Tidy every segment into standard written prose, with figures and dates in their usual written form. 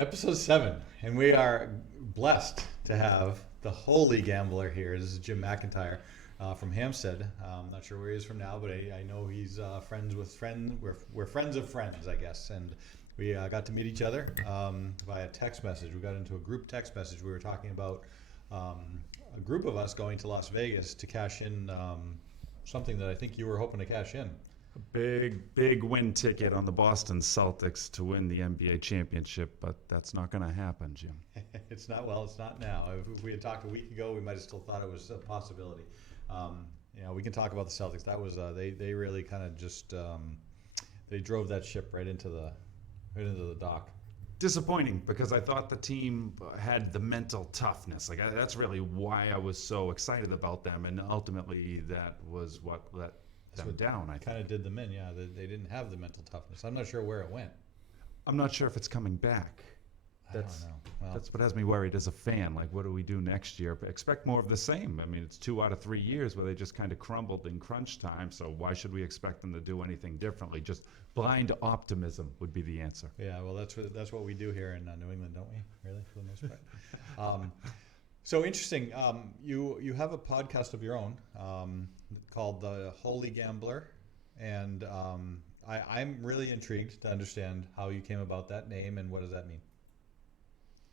Episode 7, and we are blessed to have the holy gambler here. This is Jim McIntyre from Hampstead. I'm not sure where he is from now, but I know he's friends with friends. We're friends of friends, I guess, and we got to meet each other via text message. We got into a group text message. We were talking about a group of us going to Las Vegas to cash in something that I think you were hoping to cash in. Big win ticket on the Boston Celtics to win the NBA championship, but that's not going to happen, Jim. It's not now. If we had talked a week ago, we might have still thought it was a possibility. We can talk about the Celtics. That was they really kind of just they drove that ship right into the dock. Disappointing, because I thought the team had the mental toughness. That's really why I was so excited about them, and ultimately that was what let them down. I kind of did them in. Yeah, they didn't have the mental toughness. I'm not sure where it went. I'm not sure if it's coming back. I don't know. Well, that's what has me worried as a fan. Like, what do we do next year? But expect more of the same. I mean, it's 2 out of 3 years where they just kind of crumbled in crunch time. So why should we expect them to do anything differently? Just blind optimism would be the answer. Yeah, well, that's what we do here in New England, don't we? Really, for the most part. So interesting. You have a podcast of your own called The Holy Gambler, and I'm really intrigued to understand how you came about that name and what does that mean.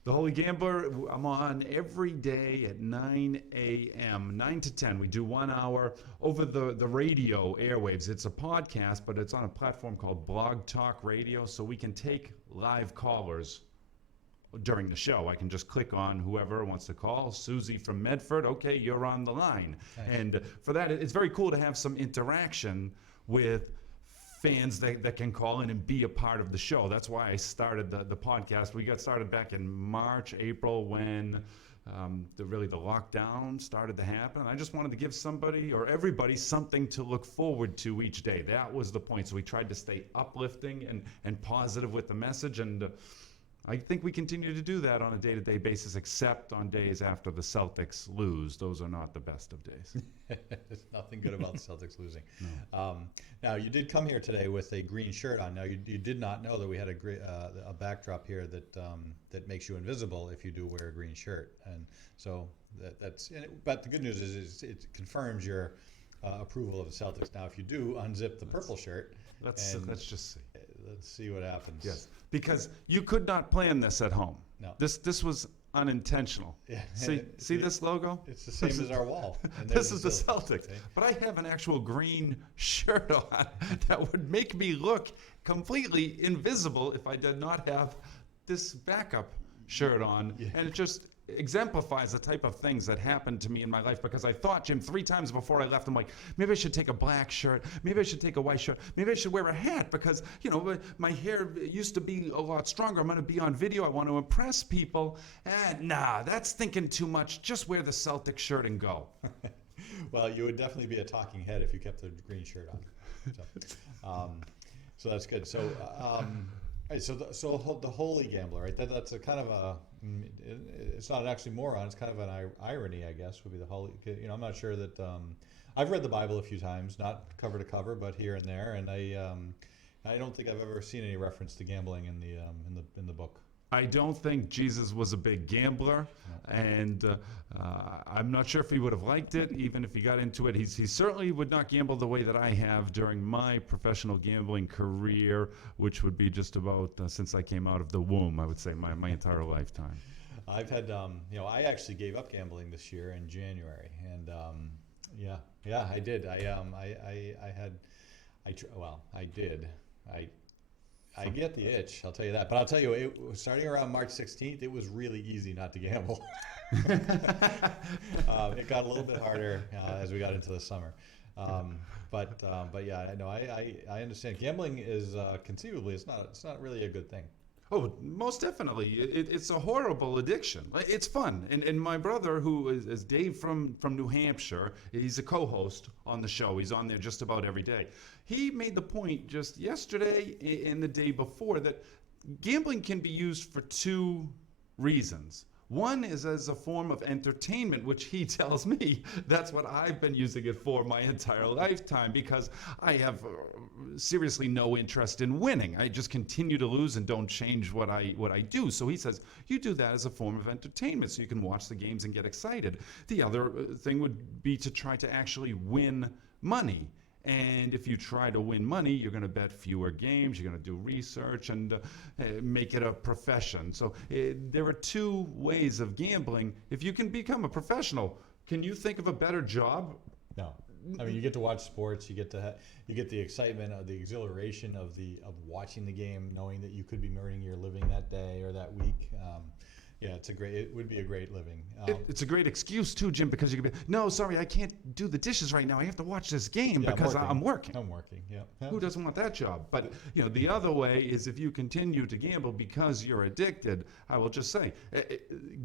The Holy Gambler, I'm on every day at 9 a.m., 9 to 10. We do 1 hour over the radio airwaves. It's a podcast, but it's on a platform called Blog Talk Radio, so we can take live callers during the show. I can just click on whoever wants to call. Susie from Medford, okay, you're on the line. Nice. And for that, it's very cool to have some interaction with fans that can call in and be a part of the show. That's why I started the podcast. We got started back in March, April, when the lockdown started to happen. I just wanted to give somebody or everybody something to look forward to each day. That was the point. So we tried to stay uplifting and positive with the message, and I think we continue to do that on a day-to-day basis, except on days after the Celtics lose. Those are not the best of days. There's nothing good about the Celtics losing. No. Now, you did come here today with a green shirt on. Now, you did not know that we had a backdrop here that makes you invisible if you do wear a green shirt. And so but the good news is it confirms your approval of the Celtics. Now, if you do unzip the purple shirt, let's just see. Let's see what happens. Yes, because you could not plan this at home. No. This was unintentional. Yeah. See this logo? It's the same as our wall. And This is the Celtics. Celtics. But I have an actual green shirt on that would make me look completely invisible if I did not have this backup shirt on. Yeah. And it just exemplifies the type of things that happened to me in my life, because I thought, Jim, 3 times before I left, I'm like, maybe I should take a black shirt, maybe I should take a white shirt, maybe I should wear a hat, because my hair used to be a lot stronger. I'm going to be on video, I want to impress people. Nah, that's thinking too much. Just wear the Celtic shirt and go. Well, you would definitely be a talking head if you kept the green shirt on. So that's good. So right, so the Holy Gambler, right? That's a kind of it's not actually moron. It's kind of an irony, I guess, would be the holy. I'm not sure that I've read the Bible a few times, not cover to cover, but here and there, and I don't think I've ever seen any reference to gambling in the book. I don't think Jesus was a big gambler, and I'm not sure if he would have liked it, even if he got into it. He certainly would not gamble the way that I have during my professional gambling career, which would be just about since I came out of the womb, I would say, my entire lifetime. I've had, I actually gave up gambling this year in January, and I did. I get the itch, I'll tell you that. But I'll tell you, starting around March 16th, it was really easy not to gamble. It got a little bit harder as we got into the summer. But yeah, no, I understand. Gambling is conceivably, it's not really a good thing. Oh, most definitely. It's a horrible addiction. It's fun. And my brother, who is Dave from New Hampshire, he's a co-host on the show. He's on there just about every day. He made the point just yesterday and the day before that gambling can be used for 2 reasons. One is as a form of entertainment, which he tells me that's what I've been using it for my entire lifetime, because I have seriously no interest in winning. I just continue to lose and don't change what I do. So he says, you do that as a form of entertainment so you can watch the games and get excited. The other thing would be to try to actually win money. And if you try to win money, you're going to bet fewer games, you're going to do research and make it a profession. So there are two ways of gambling. If you can become a professional, can you think of a better job? No. I mean, you get to watch sports. You get to you get the excitement of the exhilaration of watching the game, knowing that you could be earning your living that day or that week. Yeah, it would be a great living. It's a great excuse too, Jim, because you can be, no, sorry, I can't do the dishes right now. I have to watch this game because I'm working. I'm working, yeah. Who doesn't want that job? But the other way is if you continue to gamble because you're addicted. I will just say,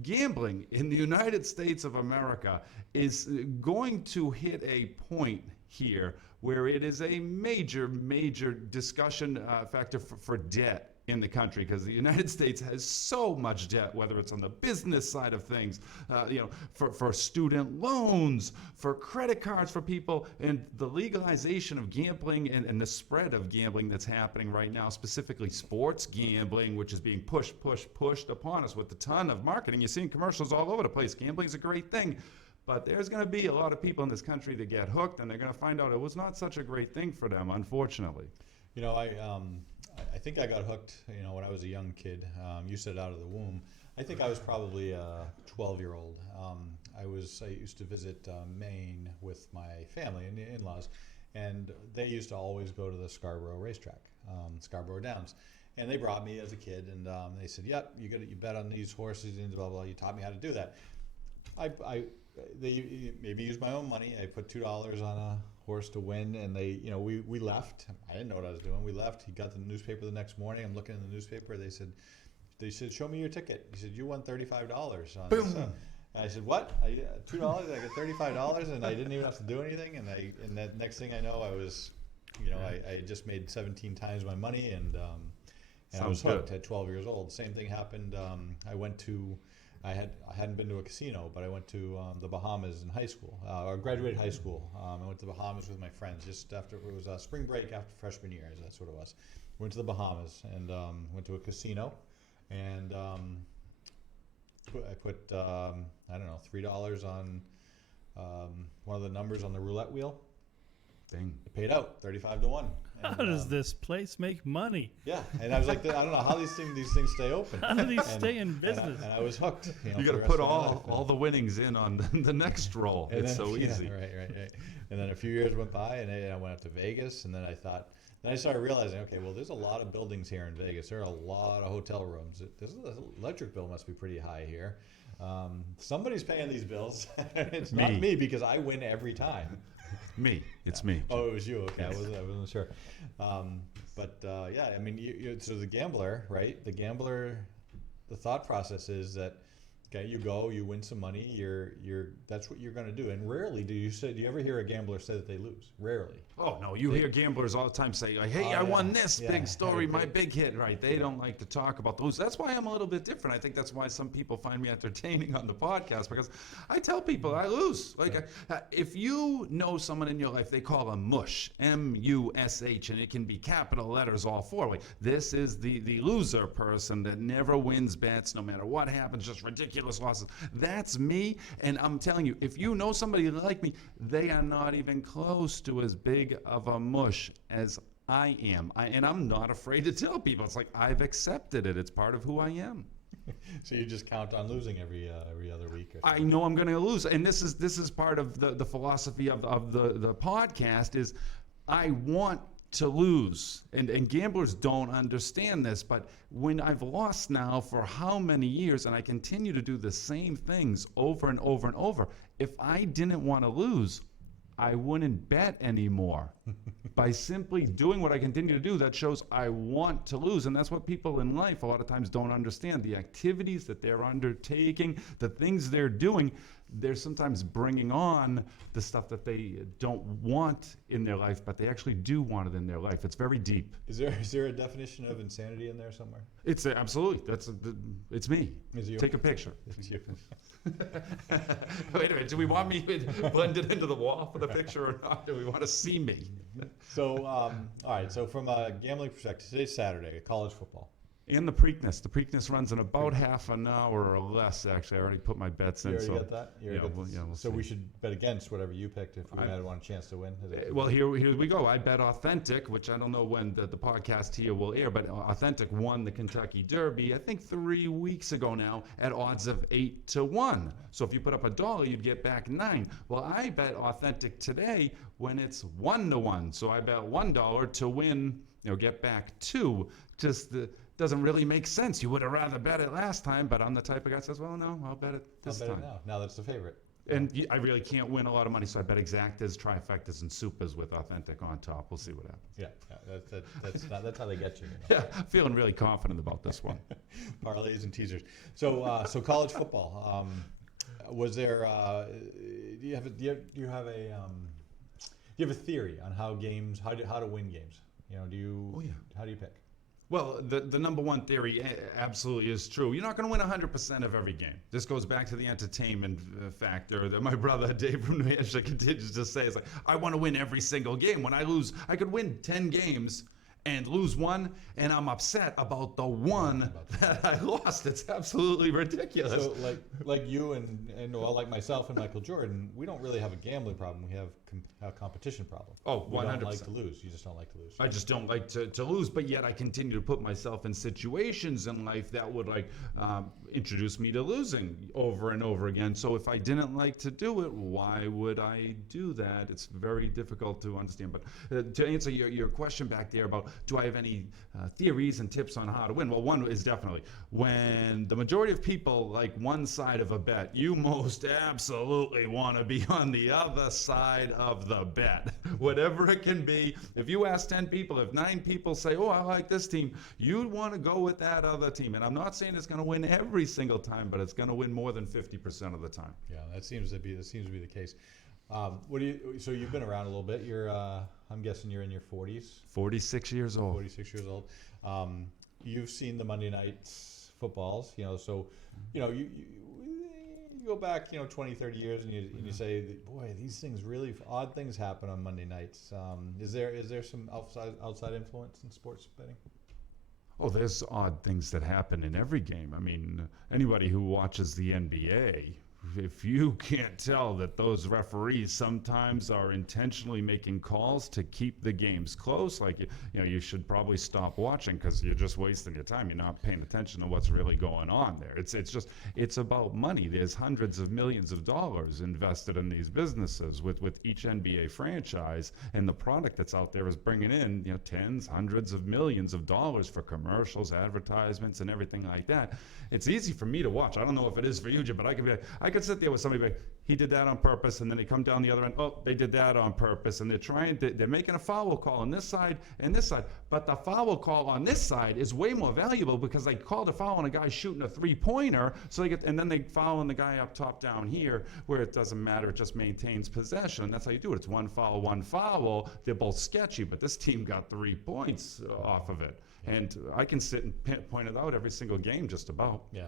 gambling in the United States of America is going to hit a point here where it is a major, major discussion factor for debt in the country, because the United States has so much debt, whether it's on the business side of things, for student loans, for credit cards for people, and the legalization of gambling and the spread of gambling that's happening right now, specifically sports gambling, which is being pushed upon us with a ton of marketing. You're seeing commercials all over the place. Gambling's a great thing. But there's going to be a lot of people in this country that get hooked, and they're going to find out it was not such a great thing for them, unfortunately. I think I got hooked, when I was a young kid. You said out of the womb. I think I was probably a 12-year-old. I used to visit Maine with my family and the in-laws, and they used to always go to the Scarborough racetrack, Scarborough Downs. And they brought me as a kid, and they said, "Yep, you bet on these horses and blah blah." You taught me how to do that. They maybe used my own money. I put $2 on a horse to win, and we left. I didn't know what I was doing. We left. He got the newspaper the next morning. I'm looking in the newspaper. They said, "Show me your ticket." He said, "You won $35 on this." And I said, "What? $2? I got $35?" And I didn't even have to do anything. And that next thing I know, I was, I had just made 17 times my money, and I was hooked at 12 years old. Same thing happened. I hadn't been to a casino, but I went to the Bahamas in high school, or graduated high school. I went to the Bahamas with my friends just after, it was spring break after freshman year, that's what it was. Went to the Bahamas and went to a casino, and I put I don't know, $3 on one of the numbers on the roulette wheel. Dang. It paid out 35-1. How does this place make money? Yeah, and I was like, I don't know how these things stay open. How do these stay in business? And I was hooked. You got to put all the winnings in on the next roll. It's so easy. Right. And then a few years went by, and I went up to Vegas, and then I started realizing, okay, well, there's a lot of buildings here in Vegas. There are a lot of hotel rooms. The electric bill must be pretty high here. Somebody's paying these bills. It's not me, because I win every time. It's me. Oh, it was you. Okay, yes. I wasn't sure. Yeah, I mean, so the gambler, right? The thought process is that, okay, you go, you win some money. That's what you're going to do. And rarely do you ever hear a gambler say that they lose? Rarely. Oh no, you hear gamblers all the time say, like, "Hey, I won this big story, my big hit." Right? They don't like to talk about those. That's why I'm a little bit different. I think that's why some people find me entertaining on the podcast, because I tell people I lose. Like, if you know someone in your life, they call them mush, M-U-S-H, and it can be capital letters all four. Like, this is the loser person that never wins bets, no matter what happens, just ridiculous losses. That's me, and I'm telling you, if you know somebody like me, they are not even close to as big of a mush as I am. And I'm not afraid to tell people. It's like, I've accepted it. It's part of who I am. So you just count on losing every other week? I know I'm going to lose. And this is part of the philosophy of the podcast is I want to lose. And gamblers don't understand this, but when I've lost now for how many years and I continue to do the same things over and over and over, if I didn't want to lose, I wouldn't bet anymore. By simply doing what I continue to do, that shows I want to lose. And that's what people in life a lot of times don't understand. The activities that they're undertaking, the things they're doing, they're sometimes bringing on the stuff that they don't want in their life, but they actually do want it in their life. It's very deep. Is there a definition of insanity in there somewhere? It's absolutely, it's me. Is you? Take a picture. It's you. Wait a minute, do we want me blended into the wall for the picture or not? Do we want to see me? So, all right. So, from a gambling perspective, today's Saturday, college football. And the Preakness. The Preakness runs in about half an hour or less, actually. I already put my bets in. You already so got that? You already got this? we'll so see. we should bet against whatever you picked if we might want a chance to win. Is that- Well, here we go. I bet Authentic, which I don't know when the podcast here will air, but Authentic won the Kentucky Derby, I think 3 weeks ago now, at odds of 8-1. So if you put up $1, you'd get back 9. Well, I bet Authentic today when it's 1-1. So I bet $1 to win, get back 2. Just doesn't really make sense. You would have rather bet it last time, but I'm the type of guy that says, well, no, I'll bet it this I'll bet time. it now. Now that's the favorite. And I really can't win a lot of money, so I bet exactas, trifectas, and supers with Authentic on top. We'll see what happens. Yeah, that's how they get you. Yeah, I'm feeling really confident about this one. Parlays and teasers. So, so college football. Was there? Do you have a theory on how to win games? How do you pick? Well, the number one theory absolutely is true. You're not going to win 100% of every game. This goes back to the entertainment factor that my brother Dave from New Hampshire continues to say. It's like, I want to win every single game. When I lose, I could win 10 games and lose one, and I'm upset about the one that I lost. It's absolutely ridiculous. So, like you and well, like myself and Michael Jordan, we don't really have a gambling problem. We have a competition problem. Oh, 100%. We don't like to lose. You just don't like to lose. I just don't like to lose, but yet I continue to put myself in situations in life that would introduce me to losing over and over again. So if I didn't like to do it, why would I do that? It's very difficult to understand. But to answer your question back there about do I have any theories and tips on how to win? Well, one is definitely when the majority of people like one side of a bet, you most absolutely want to be on the other side of the bet, whatever it can be. If you ask 10 people, if 9 people say, oh, I like this team, you'd want to go with that other team. And I'm not saying it's going to win every single time, but it's going to win more than 50% of the time. Yeah, that seems to be the case. So you've been around a little bit. You're, I'm guessing you're in your 40s. 46 years old. 46 years old. You've seen the Monday night footballs, so, you go back, 20, 30 years and you say, boy, these things really odd things happen on Monday nights. Is there some outside influence in sports betting? Oh, there's odd things that happen in every game. I mean, anybody who watches the NBA, if you can't tell that those referees sometimes are intentionally making calls to keep the games close, you should probably stop watching because you're just wasting your time. You're not paying attention to what's really going on there. It's about money. There's hundreds of millions of dollars invested in these businesses with each NBA franchise, and the product that's out there is bringing in tens, hundreds of millions of dollars for commercials, advertisements, and everything like that. It's easy for me to watch. I don't know if it is for you, Jim, but I could sit there with somebody like, he did that on purpose, and then they come down the other end, oh, they did that on purpose, and they're making a foul call on this side and this side, but the foul call on this side is way more valuable because they called a foul on a guy shooting a three-pointer, and then they foul on the guy up top down here, where it doesn't matter, it just maintains possession. That's how you do it. It's one foul. They're both sketchy, but this team got 3 points off of it. And I can sit and point it out every single game, just about. Yeah.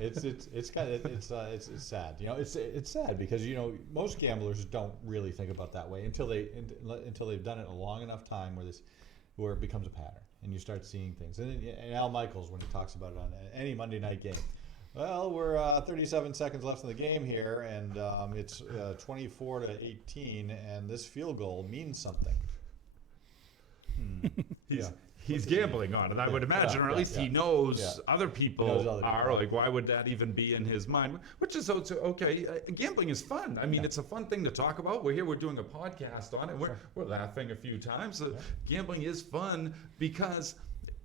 It's sad. It's sad because most gamblers don't really think about that way until they've done it a long enough time where it becomes a pattern and you start seeing things. And Al Michaels, when he talks about it on any Monday night game, well, we're 37 seconds left in the game here, and it's 24-18, and this field goal means something. He's gambling on it, I would imagine, or at least he knows other people are. Like, why would that even be in his mind? Which is okay. Gambling is fun. I mean, it's a fun thing to talk about. We're here. We're doing a podcast on it. We're laughing a few times. Gambling is fun because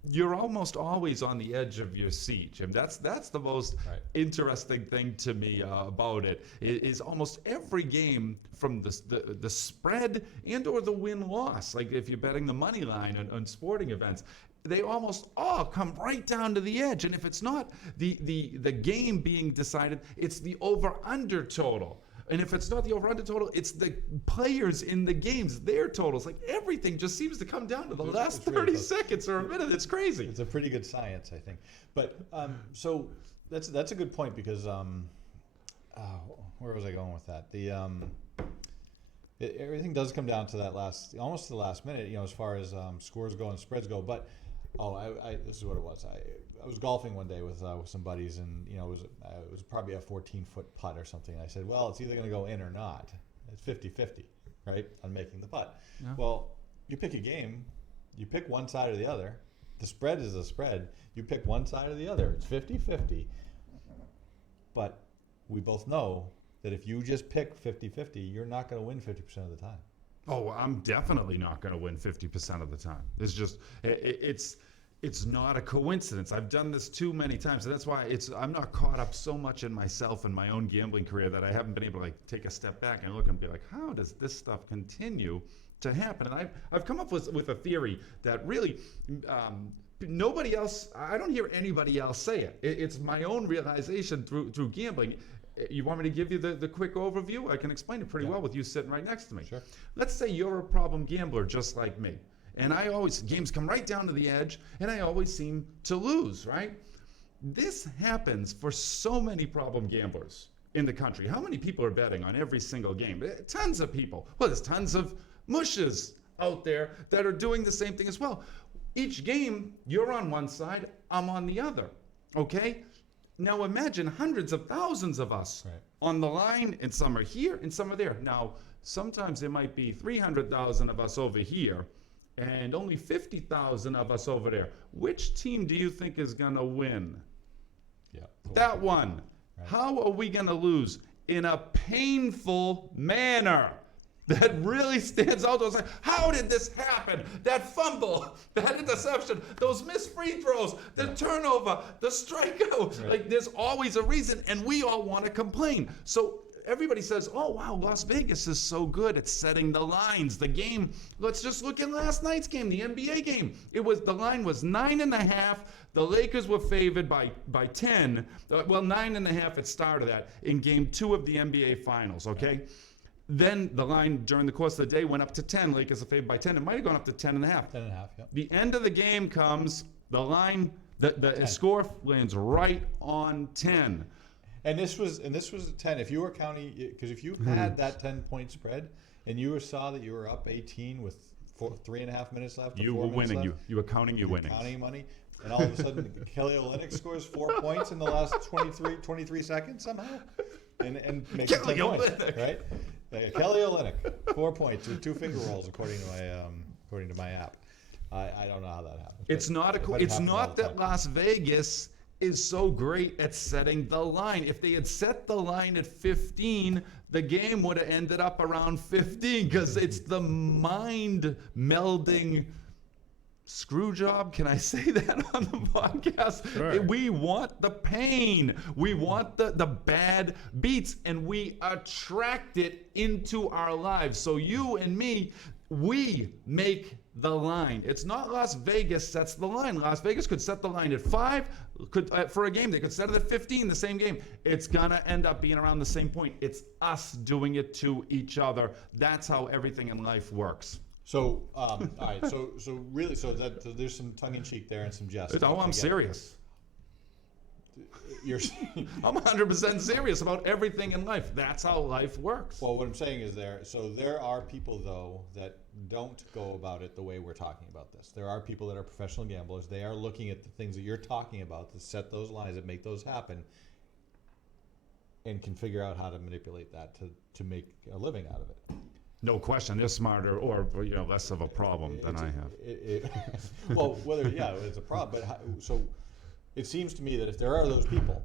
you're almost always on the edge of your seat, Jim. That's the most Right. interesting thing to me about it. Is almost every game from the spread and or the win-loss. Like if you're betting the money line on sporting events, they almost all come right down to the edge. And if it's not the game being decided, it's the over-under total. And if it's not the over-under total, it's the players in the games, their totals. Like everything just seems to come down to the last it's really 30 close. seconds or a minute. It's crazy. It's a pretty good science, I think. But so that's a good point because where was I going with that? Everything does come down to that almost the last minute, as far as scores go and spreads go. But this is what it was. I was golfing one day with some buddies, and it was probably a 14-foot putt or something. And I said, well, it's either going to go in or not. It's 50-50, right, on making the putt. Yeah. Well, you pick a game, you pick one side or the other. The spread is the spread. You pick one side or the other. It's 50-50. But we both know that if you just pick 50-50, you're not going to win 50% of the time. Oh, I'm definitely not going to win 50% of the time. It's just, it's not a coincidence. I've done this too many times. And that's why I'm not caught up so much in myself and my own gambling career that I haven't been able to take a step back and look and be like, how does this stuff continue to happen? And I've come up with a theory that really nobody else, I don't hear anybody else say it. It's my own realization through gambling. You want me to give you the quick overview? I can explain it pretty well with you sitting right next to me. Sure. Let's say you're a problem gambler just like me. And games come right down to the edge, and I always seem to lose, right? This happens for so many problem gamblers in the country. How many people are betting on every single game? Tons of people. Well, there's tons of mushes out there that are doing the same thing as well. Each game, you're on one side, I'm on the other, okay? Now imagine hundreds of thousands of us on the line, and some are here and some are there. Now, sometimes there might be 300,000 of us over here and only 50,000 of us over there. Which team do you think is going to win? Yeah. That one. Right. How are we going to lose? In a painful manner. That really stands out to us. Like, how did this happen? That fumble, that interception, those missed free throws, the turnover, the strikeout. Right. Like, there's always a reason, and we all want to complain. So everybody says, oh, wow, Las Vegas is so good at setting the lines. The game, let's just look at last night's game, the NBA game. The line was 9.5. The Lakers were favored by 10. Well, 9.5 it started at in game 2 of the NBA Finals, okay? Then the line during the course of the day went up to 10. Lakers are favored by 10. It might have gone up to 10.5. 10.5, yeah. The end of the game comes, the line, the score lands right on 10. And this was 10. If you were counting, because if you had that 10-point spread and you saw that you were up 18 with 3.5 minutes left, You were winning. You were counting your winnings. counting money, and all of a sudden Kelly Olynyk scores 4 points in the last 23 seconds somehow, and makes it 10 Kelly points, Olynyk. right? Kelly Olynyk, 4 points with 2 finger rolls according to my app. I don't know how that happened. It's not happens all not the that time. Las Vegas is so great at setting the line. If they had set the line at 15, the game would have ended up around 15 because it's the mind melding screw job. Can I say that on the podcast? Sure. We want the pain. We want the bad beats, and we attract it into our lives. So you and me, we make the line. It's not Las Vegas sets the line. Las Vegas could set the line at 5 for a game. They could set it at 15, the same game. It's going to end up being around the same point. It's us doing it to each other. That's how everything in life works. So, all right. So there's some tongue in cheek there and some jest. Oh, I'm Again, serious. You're I'm 100% serious about everything in life. That's how life works. well. What I'm saying is there are people though that don't go about it the way we're talking about this. There are people that are professional gamblers. They are looking at the things that you're talking about to set those lines that make those happen, and can figure out how to manipulate that to make a living out of it. No question, they're smarter or less of a problem than I have. Well, it's a problem. But so it seems to me that if there are those people,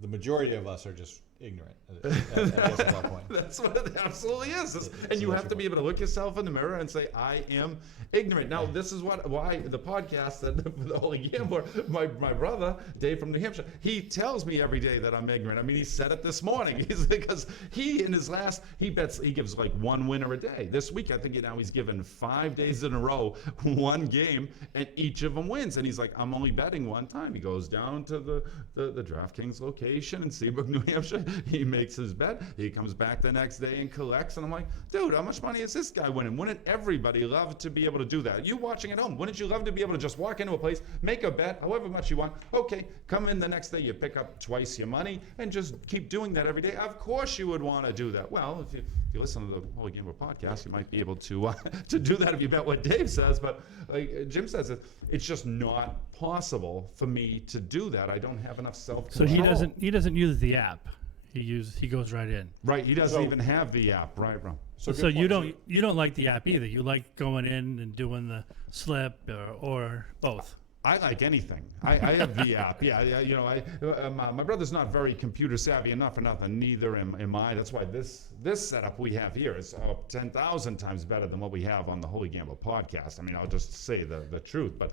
the majority of us are just ignorant at that point. That's what it absolutely is. So And you that's have to your be able to look yourself in the mirror and say, I am ignorant. Now, this is why the podcast that the Holy Gambler, my brother, Dave from New Hampshire, he tells me every day that I'm ignorant. I mean, he said it this morning. Because he gives like one winner a day. This week, I think now he's given 5 days in a row, one game, and each of them wins. And he's like, I'm only betting one time. He goes down to the DraftKings location in Seabrook, New Hampshire. He makes his bet. He comes back the next day and collects. And I'm like, dude, how much money is this guy winning? Wouldn't everybody love to be able to do that? You watching at home, wouldn't you love to be able to just walk into a place, make a bet, however much you want? Okay, come in the next day, you pick up twice your money, and just keep doing that every day. Of course you would want to do that. Well, if you listen to the Holy Gambler podcast, you might be able to to do that if you bet what Dave says. But like Jim says, it's just not possible for me to do that. I don't have enough self-control. So he doesn't use the app. He goes right in. Right, he doesn't even have the app, right, bro? So good you point. don't like the app either. You like going in and doing the slip or both. I like anything. I have the app. Yeah, you know, my brother's not very computer savvy enough for nothing. Neither am I. That's why this setup we have here is 10,000 times better than what we have on the Holy Gambler podcast. I mean, I'll just say the truth. But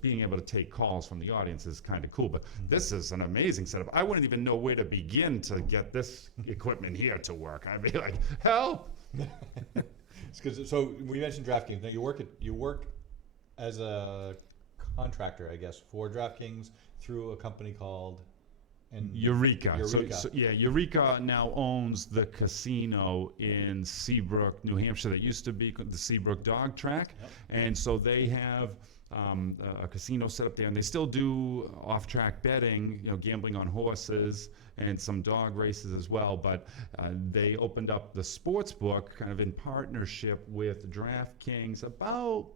being able to take calls from the audience is kind of cool. But this is an amazing setup. I wouldn't even know where to begin to get this equipment here to work. I'd be like, help. So we mentioned DraftKings. Now you work as a contractor, I guess, for DraftKings through a company called Eureka. Eureka. So Eureka now owns the casino in Seabrook, New Hampshire. That used to be the Seabrook Dog Track, and so they have a casino set up there, and they still do off-track betting, you know, gambling on horses and some dog races as well. But they opened up the sports book kind of in partnership with DraftKings about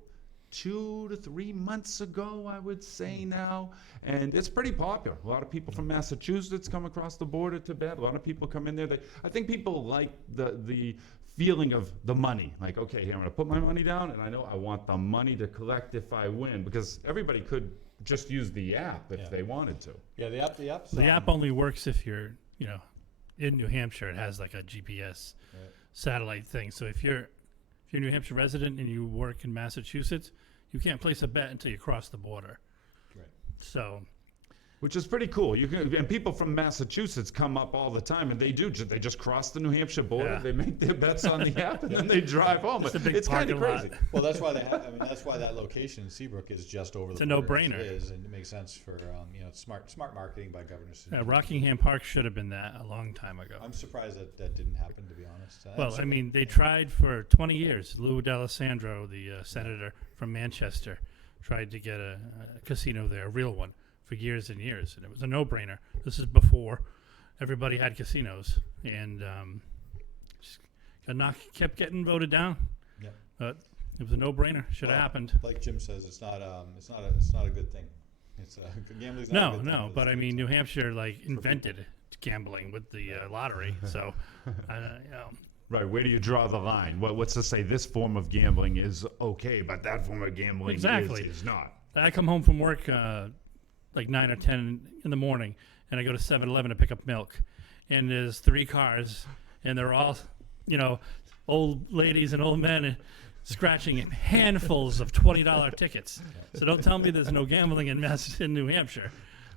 2 to 3 months ago, I would say now, and it's pretty popular. A lot of people from Massachusetts come across the border to bet. A lot of people come in there. I think people like the feeling of the money. Like, okay, here I'm going to put my money down, and I know I want the money to collect if I win, because everybody could just use the app if they wanted to. Yeah, the app's The app only works if you're in New Hampshire. It has like a GPS satellite thing. So if you're a New Hampshire resident and you work in Massachusetts, you can't place a bet until you cross the border. Right. So, Which is pretty cool. And people from Massachusetts come up all the time, and they just cross the New Hampshire border. Yeah. They make their bets on the app, and then they drive home. It's a big It's kind of parking lot. crazy. Well, that's why that's why that location in Seabrook is just over It's the a border. no-brainer. It is, and it makes sense for smart marketing by Governor Sununu. Rockingham Park should have been that a long time ago. I'm surprised that didn't happen, to be honest. Well, I mean, they tried for 20 years. Lou D'Alessandro, the senator from Manchester, tried to get a casino there, a real one, for years and years, and it was a no-brainer. This is before everybody had casinos, and kept getting voted down. Yeah. But it was a no-brainer. Should have Well, happened. Like Jim says, it's not a good thing. Gambling's not a good No, thing, but I it's- mean, New Hampshire invented gambling with the lottery, so Right, where do you draw the line? What's to say this form of gambling is okay, but that form of gambling Exactly. is not? I come home from work like 9 or 10 in the morning, and I go to 7-Eleven to pick up milk, and there's 3 cars, and they're all, old ladies and old men scratching handfuls of $20 tickets. So don't tell me there's no gambling in New Hampshire,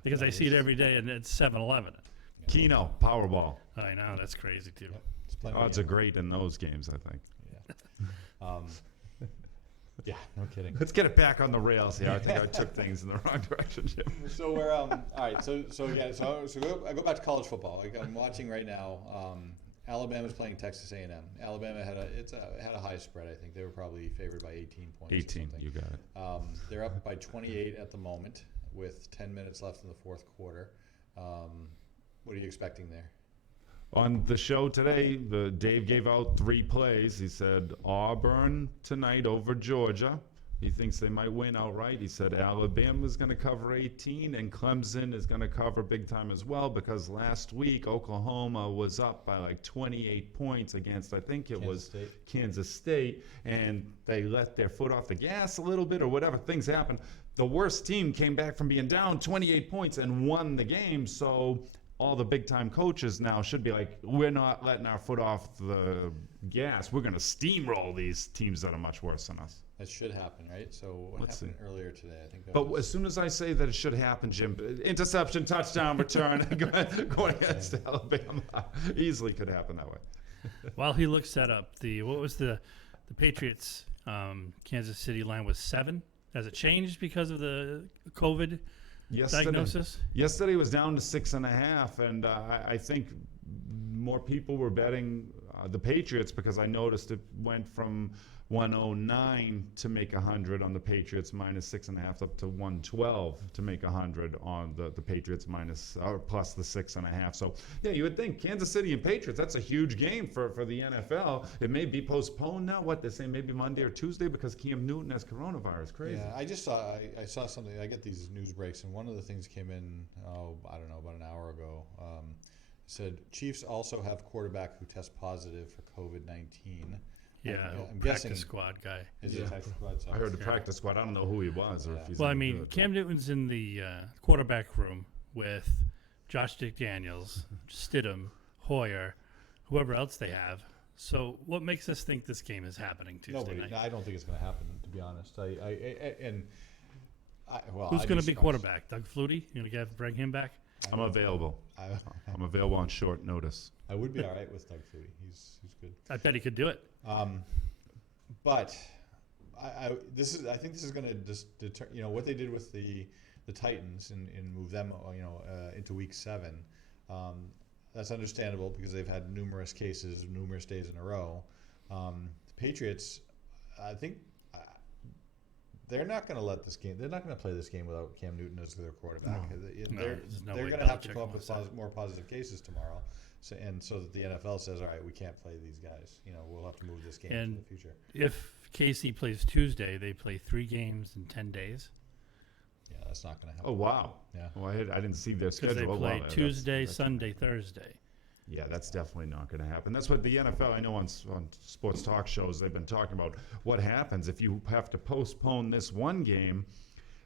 because I see it every day, and it's 7-Eleven. Keno, Powerball. I know, that's crazy too. It's plenty of Odds are great in those games, I think. Yeah, no kidding. Let's get it back on the rails here. I think I took things in the wrong direction, Jim. So we're all right. So I go back to college football. I'm watching right now. Alabama's playing Texas A&M. Alabama had a high spread. I think they were probably favored by 18 points. 18, or something. you got it. They're up by 28 at the moment with 10 minutes left in the fourth quarter. What are you expecting there? On the show today, Dave gave out 3 plays. He said Auburn tonight over Georgia. He thinks they might win outright. He said Alabama's going to cover 18, and Clemson is going to cover big time as well, because last week Oklahoma was up by like 28 points against, I think it was Kansas State, and they let their foot off the gas a little bit or whatever. Things happened. The worst team came back from being down 28 points and won the game, so all the big time coaches now should be like, we're not letting our foot off the gas. We're going to steamroll these teams that are much worse than us. That should happen, right? So what Let's happened earlier today? I think. That But was, as soon as I say that it should happen, Jim, interception, touchdown, return, going against Alabama, easily could happen that way. While he looks that up, what was the Patriots Kansas City line was 7? Has it changed because of the COVID diagnosis? Yesterday was down to 6.5, and I think more people were betting the Patriots because I noticed it went from 109 to make 100 on the Patriots minus 6.5 up to 112 to make 100 on the Patriots minus or plus the 6.5. So yeah, you would think Kansas City and Patriots, that's a huge game for the NFL. It may be postponed now. What they say, maybe Monday or Tuesday because Cam Newton has coronavirus. Crazy. yeah, I saw something. I get these news breaks, and one of the things came in. I don't know, about an hour ago. Said Chiefs also have quarterback who tests positive for COVID-19. Yeah, I'm practice guessing- squad guy. Is Yeah. it tax squad? I heard the Yeah. practice squad. I don't know who he was or if he's. Well, I any mean, good. Cam Newton's in the quarterback room with Josh McDaniels, Stidham, Hoyer, whoever else they have. So what makes us think this game is happening Tuesday Nobody. night? No, I don't think it's going to happen. To be honest, well, Who's I'd going to be surprised. quarterback? Doug Flutie? You going to bring him back? I'm available. I'm available on short notice. I would be all right with Doug Flutie. He's good. I bet he could do it. But I think this is going to deter. You know what they did with the Titans and move them into Week 7. That's understandable because they've had numerous cases, numerous days in a row. The Patriots, I think, they're not going to let this game. They're not going to play this game without Cam Newton as their quarterback. No, They're there's no they're way going to have to Belichick come up wants with that. more positive cases tomorrow. So that the NFL says, all right, we can't play these guys. We'll have to move this game And to the future. If KC plays Tuesday, they play 3 games in 10 days Yeah, that's not going to Oh happen. wow. Yeah. Well, I didn't see their because schedule. they Oh, wow. play That's- Tuesday, that's- Sunday, Thursday. Yeah, that's definitely not going to happen. That's what the NFL, I know on sports talk shows, they've been talking about what happens if you have to postpone this one game.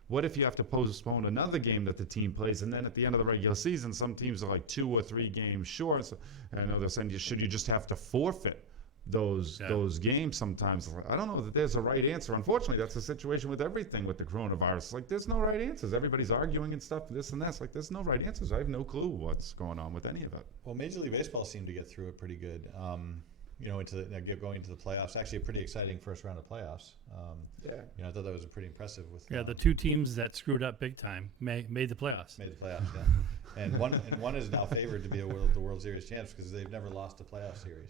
What if you have to postpone another game that the team plays, and then at the end of the regular season, some teams are like 2 or 3 games short. So, I know they're saying, should you just have to forfeit those games sometimes? I don't know that there's a right answer. Unfortunately, that's the situation with everything with the coronavirus. Like, there's no right answers. Everybody's arguing and stuff, this and that. It's like, there's no right answers. I have no clue what's going on with any of it. Well, Major League Baseball seemed to get through it pretty good. Going into the playoffs. Actually, a pretty exciting first round of playoffs. I thought that was pretty impressive. With Yeah, the 2 teams that screwed up big time made the playoffs. made the playoffs. Yeah, and one is now favored to be the World Series champs because they've never lost a playoff series.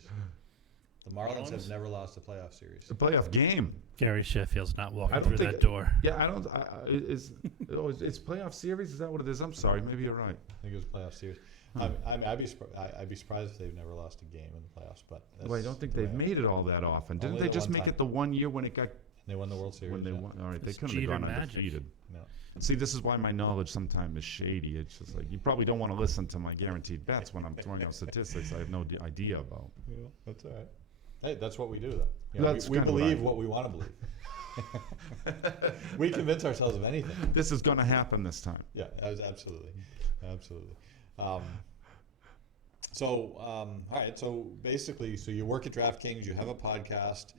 The Marlins have never lost a playoff series. The playoff game. Gary Sheffield's not I walking don't through think that door. Yeah, I don't. It's playoff series. Is that what it is? I'm sorry. Maybe you're right. I think it was a playoff series. I'd be surprised if they've never lost a game in the playoffs. But Well, I don't think the they've way- made it all that often. Didn't Only they the just one make time. it the one year when it got They won the World Series. when they yeah. won? All right, they It's couldn't have Jeter gone magic. undefeated. No. See, this is why my knowledge sometimes is shady. It's just like you probably don't want to listen to my guaranteed bets when I'm throwing out statistics I have no idea about. Yeah, that's all right. Hey, that's what we do, though. That's we kinda what I believe do. what we want to believe. We convince ourselves of anything. This is going to happen this time. Yeah, absolutely. All right. So basically, you work at DraftKings. You have a podcast.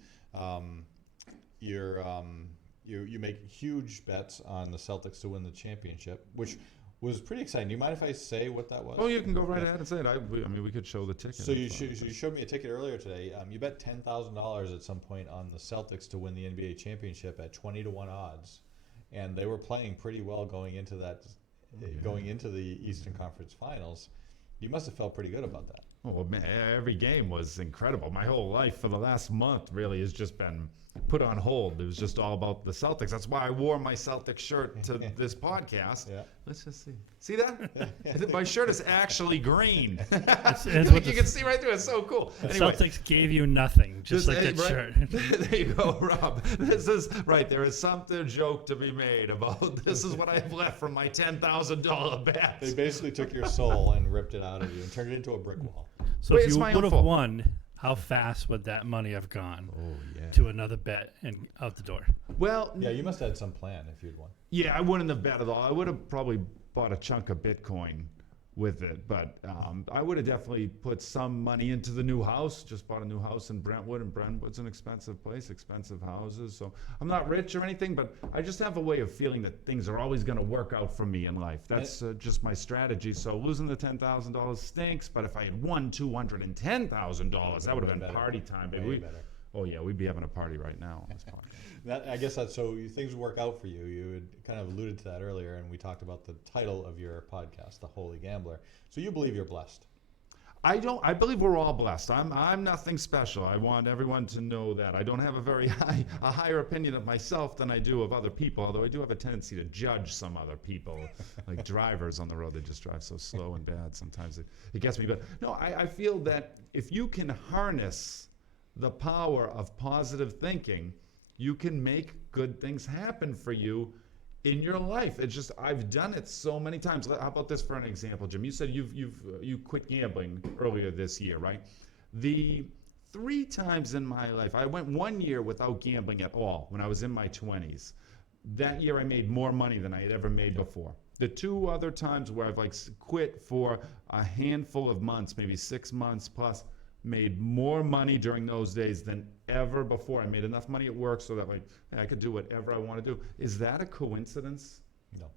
You make huge bets on the Celtics to win the championship, which was pretty exciting. Do you mind if I say what that was? Oh, you can go right ahead and say it. I mean, we could show the ticket. So you showed me a ticket earlier today. You bet $10,000 at some point on the Celtics to win the NBA championship at 20-1 odds, and they were playing pretty well going into that, going into the Eastern Conference Finals. You must have felt pretty good about that. Oh, man, every game was incredible. My whole life for the last month really has just been put on hold. It was just all about the Celtics. That's why I wore my Celtics shirt to this podcast. Yeah. Let's just see. See that? My shirt is actually green. it's you what the- can see right through it. It's so cool. The Anyway, Celtics gave you nothing, just like that right? shirt. There you go, Rob. This is right. There is something joke to be made about this is what I have left from my $10,000 They bets. basically took your soul and ripped it out of you and turned it into a brick wall. So Wait, if it's you my own would have fault. won, how fast would that money have gone Oh yeah. to another bet and out the door? Well, Yeah, you must have had some plan if you'd won. yeah, I wouldn't have bet at all. I would have probably bought a chunk of Bitcoin with it. But I would have definitely put some money into the new house. Just bought a new house in Brentwood, and Brentwood's an expensive place, expensive houses. So I'm not rich or anything, but I just have a way of feeling that things are always going to work out for me in life. That's just my strategy. So losing the $10,000 stinks, but if I had won $210,000, that would have been better. party time, baby. Way better. Oh yeah, we'd be having a party right now on this podcast. I guess that's so things work out for you. You had kind of alluded to that earlier, and we talked about the title of your podcast, The Holy Gambler. So you believe you're blessed. I believe we're all blessed. I'm nothing special. I want everyone to know that. I don't have a higher opinion of myself than I do of other people, although I do have a tendency to judge some other people, like drivers on the road. They just drive so slow and bad. Sometimes it gets me. But no, I feel that if you can harness the power of positive thinking, you can make good things happen for you in your life. It's just, I've done it so many times. How about this for an example, Jim? You said you quit gambling earlier this year, right? The 3 times in my life, I went 1 year without gambling at all when I was in my 20s. That year I made more money than I had ever made before. The 2 other times where I've quit for a handful of months, maybe 6 months plus, made more money during those days than ever before. I made enough money at work so that hey, I could do whatever I want to do. Is that a coincidence? No.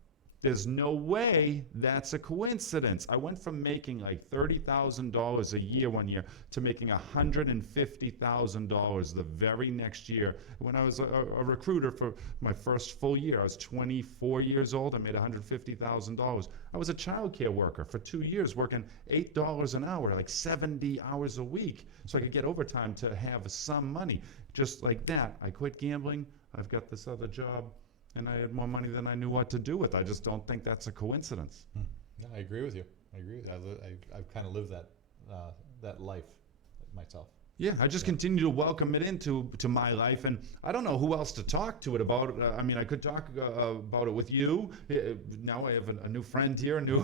There's no way that's a coincidence. I went from making $30,000 a year 1 year to making $150,000 the very next year. When I was a recruiter for my first full year, I was 24 years old. I made $150,000. I was a child care worker for 2 years, working $8 an hour, 70 hours a week, so I could get overtime to have some money. Just like that, I quit gambling. I've got this other job, and I had more money than I knew what to do with. I just don't think that's a coincidence. No, I agree with you. I've kind of lived that life myself. Yeah, I just continue to welcome it into my life, and I don't know who else to talk to it about. I mean, I could talk about it with you. Now I have a new friend here, a new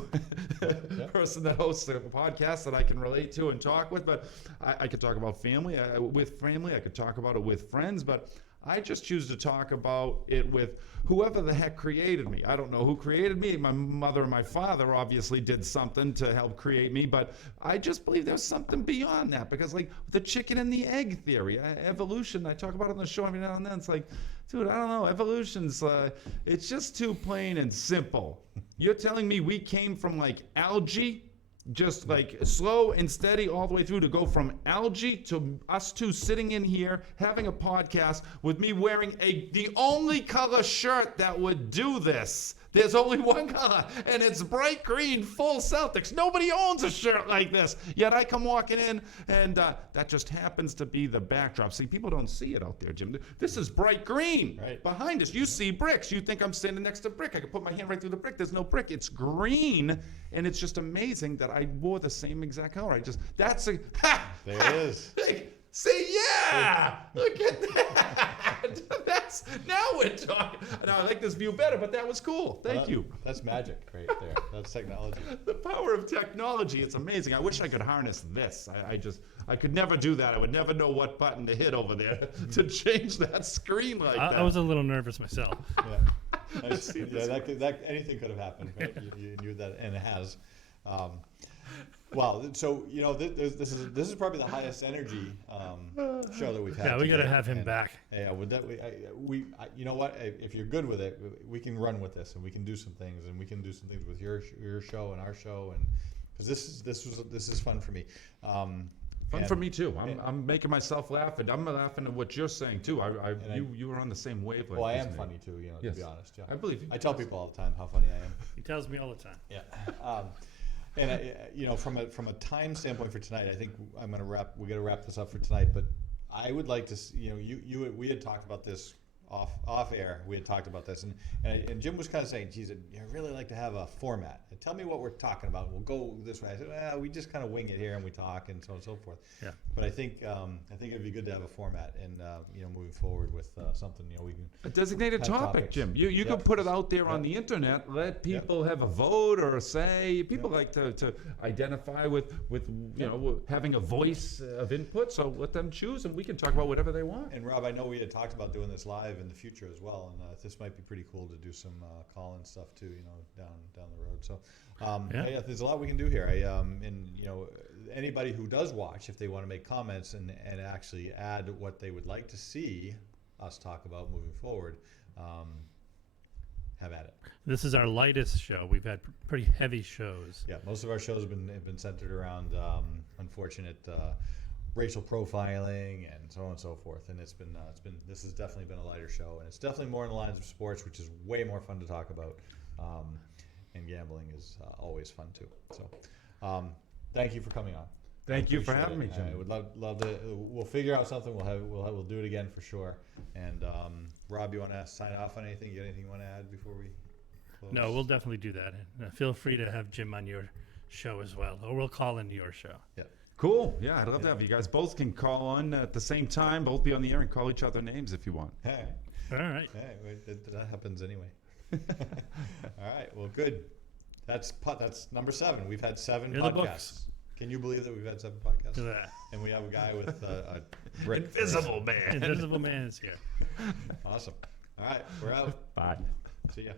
person that hosts a podcast that I can relate to and talk with. But I could talk about family with family. I could talk about it with friends, but I just choose to talk about it with whoever the heck created me. I don't know who created me. My mother and my father obviously did something to help create me, but I just believe there's something beyond that, because the chicken and the egg theory, evolution, I talk about it on the show every now and then. It's dude, I don't know, evolution's, it's just too plain and simple. You're telling me we came from algae? Just slow and steady all the way through to go from algae to us two sitting in here having a podcast with me wearing the only color shirt that would do this. There's only one color, and it's bright green, full Celtics. Nobody owns a shirt like this. Yet I come walking in, and that just happens to be the backdrop. See, people don't see it out there, Jim. This is bright green. Right. Behind us, you see bricks. You think I'm standing next to brick. I can put my hand right through the brick. There's no brick. It's green, and it's just amazing that I wore the same exact color. There it is. See, yeah! Look at that! Now we're talking. Now I like this view better, but that was cool. Thank you. That's magic right there. That's technology. The power of technology, it's amazing. I wish I could harness this. I could never do that. I would never know what button to hit over there to change that screen like that. I was a little nervous myself. Yeah. Anything could have happened. Right? You knew that, and it has. Well, so this is probably the highest energy show that we've had. Yeah, we got to today. have him And, back. Yeah, you know what? If you're good with it, we can run with this, and we can do some things, and we can do some things with your show and our show, and because this is fun for me. Fun for me too. I'm making myself laugh, and I'm laughing at what you're saying too. You were on the same wavelength. Well, I as am me. funny too. To Yes. be honest. Yeah. I believe you. I tell people all the time how funny I am. He tells me all the time. Yeah. And from a time standpoint for tonight, I think we got to wrap this up for tonight. But I would like to, we had talked about this off air. We had talked about this, and Jim was kind of saying, "Geez, I'd really like to have a format. And tell me what we're talking about. We'll go this way." I said, "We just kind of wing it here, and we talk, and so on and so forth." Yeah. But I think it'd be good to have a format, and moving forward with something we can. A designated have topic, topics. Jim. You Yep. could put it out there on the internet. Let people have a vote or a say. People like to identify with having a voice of input. So let them choose, and we can talk about whatever they want. And Rob, I know we had talked about doing this live, in the future as well. And this might be pretty cool to do some call-in stuff too, down the road. So yeah, there's a lot we can do here. And anybody who does watch, if they want to make comments and actually add what they would like to see us talk about moving forward, have at it. This is our lightest show. We've had pretty heavy shows. Yeah, most of our shows have been centered around unfortunate racial profiling and so on and so forth. And this has definitely been a lighter show, and it's definitely more in the lines of sports, which is way more fun to talk about. And gambling is always fun too. So, thank you for coming on. Thank you for Appreciate having me, it. Jim. I would love to. We'll figure out something. We'll do it again for sure. And Rob, you want to sign off on anything? You got anything you want to add before we close? No, we'll definitely do that. And feel free to have Jim on your show as well, or we'll call into your show. Yeah. Cool. Yeah, I'd love to have you guys both can call on at the same time, both be on the air and call each other names if you want. Hey. All right. Hey, that happens anyway. All right. Well, good. That's number 7. We've had 7 In the podcasts. books. Can you believe that we've had 7 podcasts? Look at And we have a guy with a brick. Invisible that. man. Invisible Man is here. Awesome. All right. We're out. Bye. See ya.